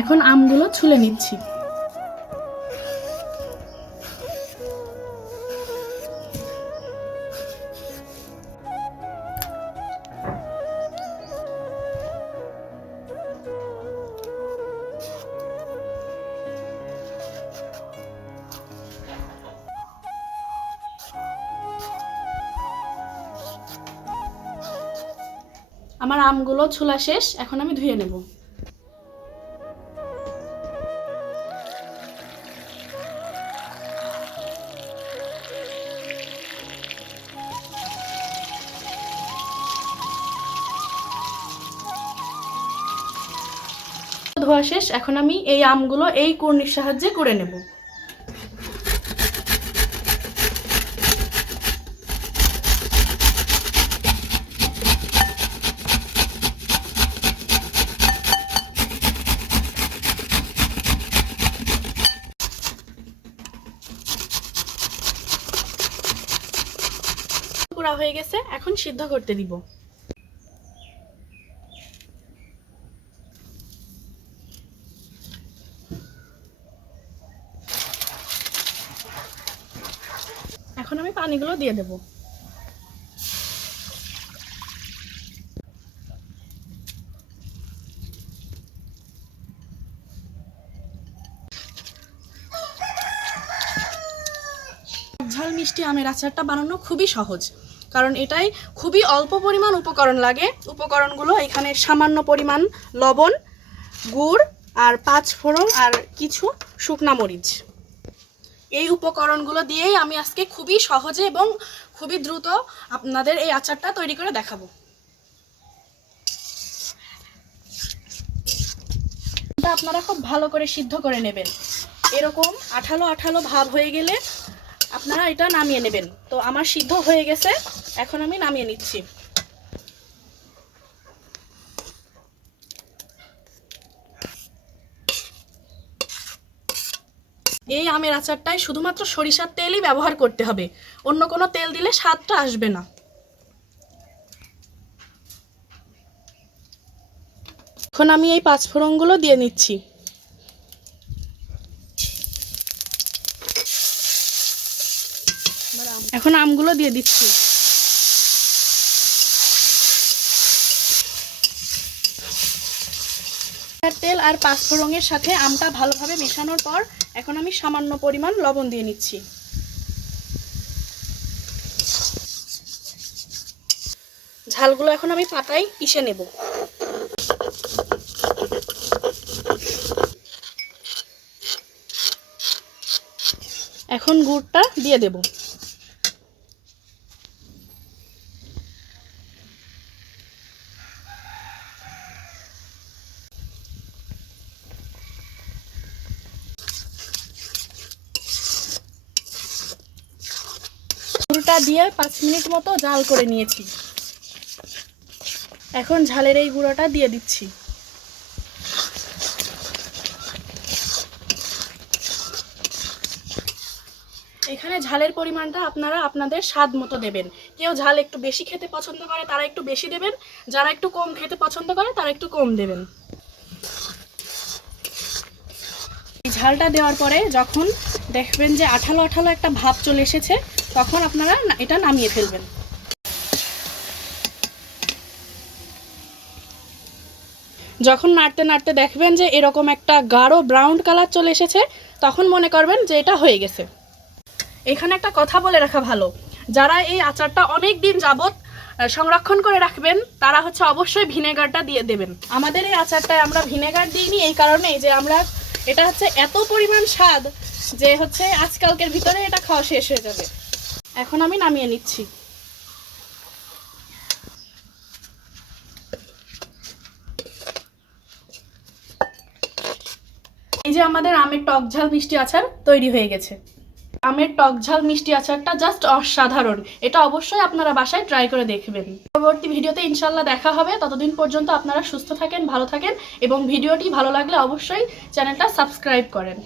এখন আমগুলো ছুলে নিচ্ছি। আমার আমগুলো ছোলা শেষ, এখন আমি ধুয়ে নেব। ধোয়া শেষ, এখন আমি এই আমগুলো এই কুড়নির সাহায্যে কুড়ে নেব। কুড়া হয়ে গেছে, এখন সিদ্ধ করতে দিব। এখন আমি পানিগুলো দিয়ে দেব। ঝাল মিষ্টি আমের আচারটা বানানো খুবই সহজ, কারণ এটাই খুবই অল্প পরিমাণ উপকরণ লাগে। উপকরণগুলো এখানে সামান্য পরিমাণ লবণ, গুড় আর 5 ফোড়ন আর কিছু শুকনা মরিচ। এই উপকরণগুলো দিয়েই আমি আজকে খুবই সহজে এবং খুবই দ্রুত আপনাদের এই আচারটা তৈরি করে দেখাবো। আপনারা খুব ভালো করে সিদ্ধ করে নেবেন। এরকম আঠালো আঠালো ভাব হয়ে গেলে আপনারা এটা নামিয়ে নেবেন। তো আমার সিদ্ধ হয়ে গেছে, এখন আমি নামিয়ে নিচ্ছি। এই আমের আচারটায় শুধুমাত্র সরিষার তেলই ব্যবহার করতে হবে, অন্য কোনো তেল দিলে স্বাদটা আসবে না। এখন আমি এই 5 ফোড়নগুলো দিয়ে নিচ্ছি। এখন আমগুলো দিয়ে দিচ্ছি। তেল আর 5 ফোড়নের সাথে আমটা ভালোভাবে মেশানোর পর এখন আমি সামান্য পরিমাণ লবণ দিয়ে নিচ্ছি। ঝালগুলো এখন আমি পাটায় পিষে নেব। এখন গুড়টা দিয়ে দেব। গুড়টা দিয়ে 5 মিনিট মতো জাল করে নিয়েছি। এখন ঝালের এই গুঁড়োটা দিয়ে দিচ্ছি। এখানে ঝালের পরিমাণটা আপনারা আপনাদের স্বাদ মতো দেবেন। কেউ ঝাল একটু বেশি খেতে পছন্দ করে তারা একটু বেশি দেবেন, যারা একটু কম খেতে পছন্দ করে তারা একটু কম দেবেন। এই ঝালটা দেওয়ার পরে যখন দেখবেন যে আঠালো আঠালো একটা ভাব চলে এসেছে, তখন আপনারা এটা নামিয়ে ফেলবেন। যখন নাড়তে নাড়তে দেখবেন যে এরকম একটা গাঢ় ব্রাউন কালার চলে এসেছে, তখন মনে করবেন যে এটা হয়ে গেছে। এখানে একটা কথা বলে রাখা ভালো, যারা এই আচারটা অনেক দিন যাবত সংরক্ষণ করে রাখবেন তারা অবশ্যই ভিনেগারটা দিয়ে দেবেন। আমাদের এই আচারটায় আমরা ভিনেগার দিইনি এই কারণেই যে আমরা এটা এত পরিমাণ স্বাদ যে আজকালকের ভিতরে এটা খাওয়া শেষ হয়ে যাবে। এখন আমি নামিয়ে নিচ্ছি। এই যে আমাদের আমের টক ঝাল মিষ্টি আচার তৈরি হয়ে গেছে। আমের টক ঝাল মিষ্টি আচারটা জাস্ট অসাধারণ। এটা অবশ্যই আপনারা বাসায় ট্রাই করে দেখবেন। পরবর্তী ভিডিওতে ইনশাল্লাহ দেখা হবে। ততদিন পর্যন্ত আপনারা সুস্থ থাকেন, ভালো থাকেন এবং ভিডিওটি ভালো লাগলে অবশ্যই চ্যানেলটা সাবস্ক্রাইব করেন।